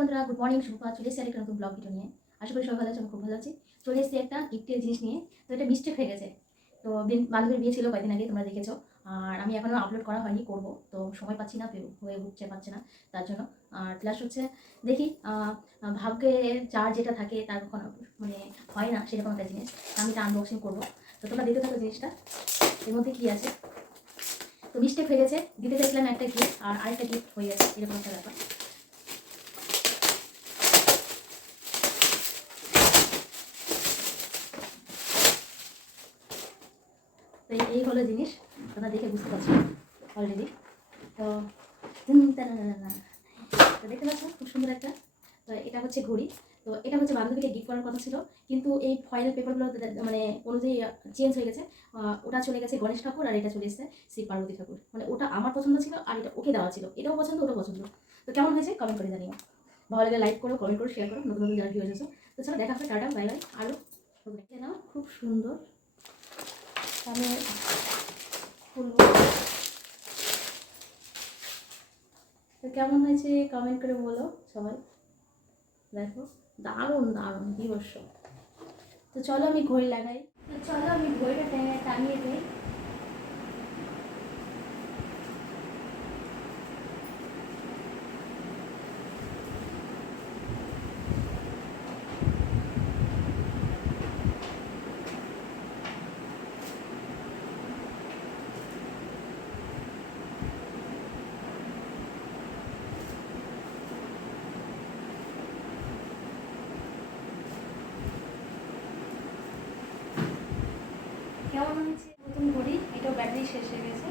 বন্ধুরা good morning শুভ চলে এসেছি আরেকটা নতুন ব্লগ ভিডিও নিয়ে। আশা করি সবাই ভালো আছে, আমি খুব ভালো আছি। চলে এসেছি একটা গিফটের জিনিস নিয়ে। তো এটা মিস্টেক হয়ে গেছে। তো বিন- বান্ধবীর বিয়ে ছিল কয়েকদিন আগে, তোমরা দেখেছ। আর আমি এখনও আপলোড করা হয়নি, করব। তো সময় পাচ্ছি না হয়ে উঠছে, পাচ্ছে না, তার জন্য। আর প্লাস হচ্ছে, দেখি ভাগ্যে যার যেটা থাকে, তার কখনো মানে হয় না, সেরকম একটা জিনিস। আমি এটা আনবক্সিং করব। তো তোমরা দেখতে থাকো জিনিসটা। এর মধ্যে কী আছে? তো মিস্টেক হয়ে গেছে। দিতে চাইছিলাম একটা গিফট আর আরেকটা গিফট হয়ে গেছে, এরকম একটা ব্যাপার। তো এই- হলো জিনিস তোমরা দেখে বুঝতে পারছ অলরেডি তো তো দেখতে পাচ্ছ, খুব সুন্দর একটা, তো এটা হচ্ছে ঘড়ি। তো এটা হচ্ছে বান্ধবীকে গিফট করার কথা ছিল, কিন্তু এই ফয়েল পেপারগুলো মানে অনুযায়ী চেঞ্জ হয়ে গেছে। ওটা চলে গেছে গণেশ ঠাকুর আর এটা চলে এসেছে শ্রী পার্বতী ঠাকুর। মানে ওটা আমার পছন্দ ছিল আর এটা ওকে দেওয়া ছিল। এটাও পছন্দ, ওটাও পছন্দ। তো কেমন হয়েছে? কমেন্ট করে জানিও। ভালো লাগে লাইক করো কমেন্ট করো শেয়ার করো। নতুন নতুন যারা ভিউ এসেছ তো চলো, দেখা হবে, টাটা বাই বাই আরও না খুব সুন্দর। আমি খুলবো। তো কেমন হয়েছে কমেন্ট করে বলো সবাই। দেখো, দারুণ দারুণ দিবস তো চলো আমি ঘড়ি লাগাই। তো চলো আমি ঘড়িটা টে- টাঙিয়ে দিই এটাও আমি নতুন ঘড়ি এটাও ব্যাটারি শেষ হয়ে গেছে।